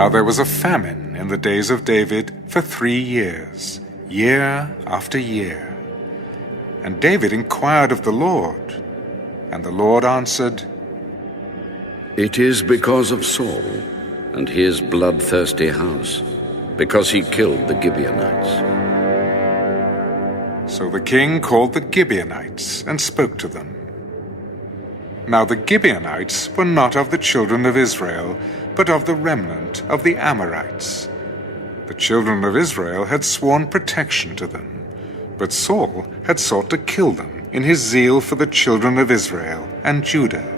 Now there was a famine in the days of David for 3 years, year after year. And David inquired of the Lord, and the Lord answered, It is because of Saul and his bloodthirsty house, because he killed the Gibeonites. So the king called the Gibeonites and spoke to them. Now the Gibeonites were not of the children of Israel, but of the remnant of the Amorites. The children of Israel had sworn protection to them, but Saul had sought to kill them in his zeal for the children of Israel and Judah.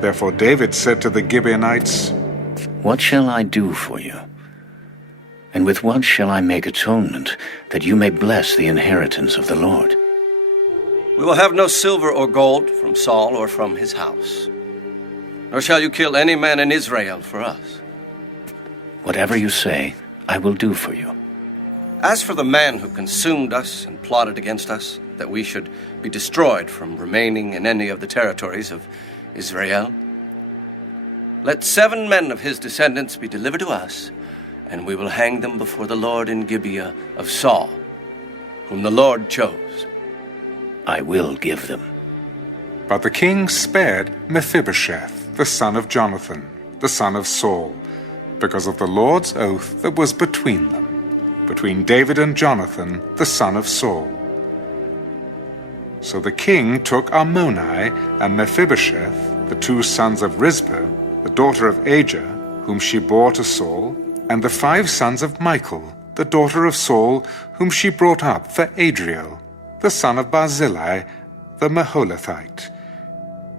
Therefore David said to the Gibeonites, What shall I do for you? And with what shall I make atonement, that you may bless the inheritance of the Lord? We will have no silver or gold from Saul or from his house, nor shall you kill any man in Israel for us. Whatever you say, I will do for you. As for the man who consumed us and plotted against us, that we should be destroyed from remaining in any of the territories of Israel, let 7 men of his descendants be delivered to us, and we will hang them before the Lord in Gibeah of Saul, whom the Lord chose. I will give them. But the king spared Mephibosheth, the son of Jonathan, the son of Saul, because of the Lord's oath that was between them, between David and Jonathan, the son of Saul. So the king took Armoni and Mephibosheth, the 2 sons of Rizpah, the daughter of Ajah, whom she bore to Saul, and the 5 sons of Michal, the daughter of Saul, whom she brought up for Adriel, the son of Barzillai, the Meholathite.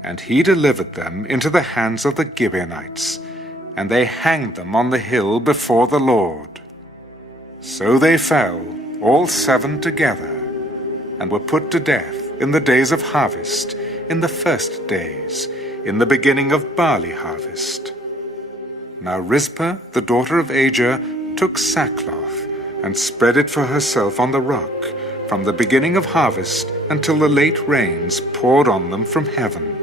And he delivered them into the hands of the Gibeonites, and they hanged them on the hill before the Lord. So they fell, all 7 together, and were put to death in the days of harvest, in the first days, in the beginning of barley harvest. Now Rizpah, the daughter of Ajah, took sackcloth, and spread it for herself on the rock, from the beginning of harvest until the late rains poured on them from heaven.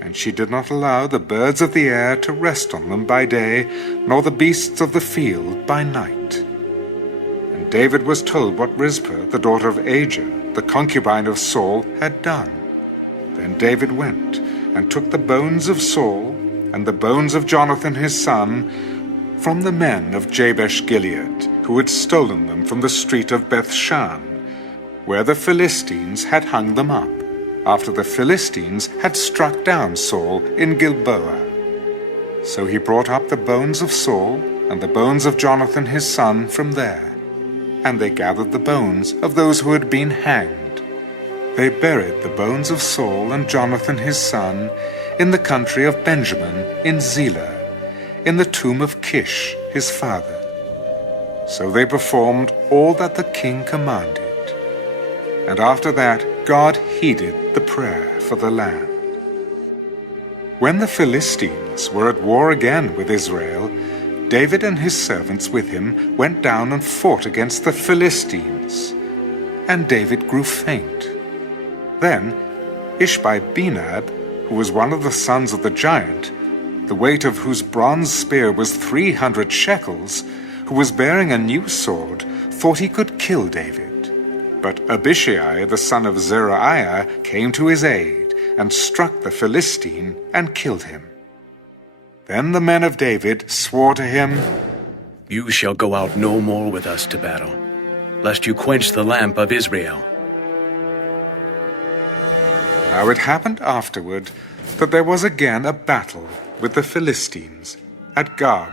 And she did not allow the birds of the air to rest on them by day, nor the beasts of the field by night. And David was told what Rizpah, the daughter of Ajah, the concubine of Saul, had done. Then David went and took the bones of Saul and the bones of Jonathan his son from the men of Jabesh-Gilead, who had stolen them from the street of Bethshan, where the Philistines had hung them up, after the Philistines had struck down Saul in Gilboa. So he brought up the bones of Saul and the bones of Jonathan his son from there, and they gathered the bones of those who had been hanged. They buried the bones of Saul and Jonathan his son in the country of Benjamin in Zelah, in the tomb of Kish his father. So they performed all that the king commanded. And after that God heeded the prayer for the land. When the Philistines were at war again with Israel, David and his servants with him went down and fought against the Philistines. And David grew faint. Then Ishbi-Benob, who was one of the sons of the giant, the weight of whose bronze spear was 300 shekels, who was bearing a new sword, thought he could kill David. But Abishai, the son of Zeruiah, came to his aid, and struck the Philistine, and killed him. Then the men of David swore to him, You shall go out no more with us to battle, lest you quench the lamp of Israel. Now it happened afterward that there was again a battle with the Philistines at Gob.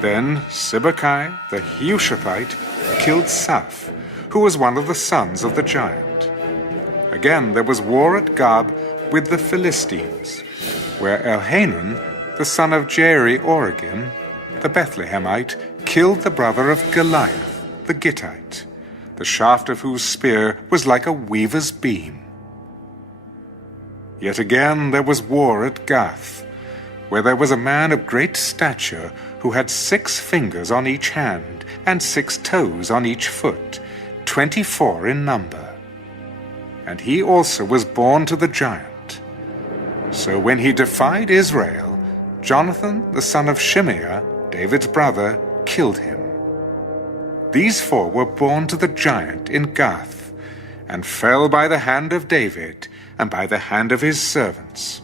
Then Sibbecai the Hushathite killed Saph, who was one of the sons of the giant. Again there was war at Gob with the Philistines, where Elhanan, the son of Jairi-Oregim, the Bethlehemite, killed the brother of Goliath, the Gittite, the shaft of whose spear was like a weaver's beam. Yet again there was war at Gath, where there was a man of great stature who had 6 fingers on each hand and 6 toes on each foot, 24 in number. And he also was born to the giant. So when he defied Israel, Jonathan, the son of Shimeah, David's brother, killed him. These 4 were born to the giant in Gath, and fell by the hand of David and by the hand of his servants.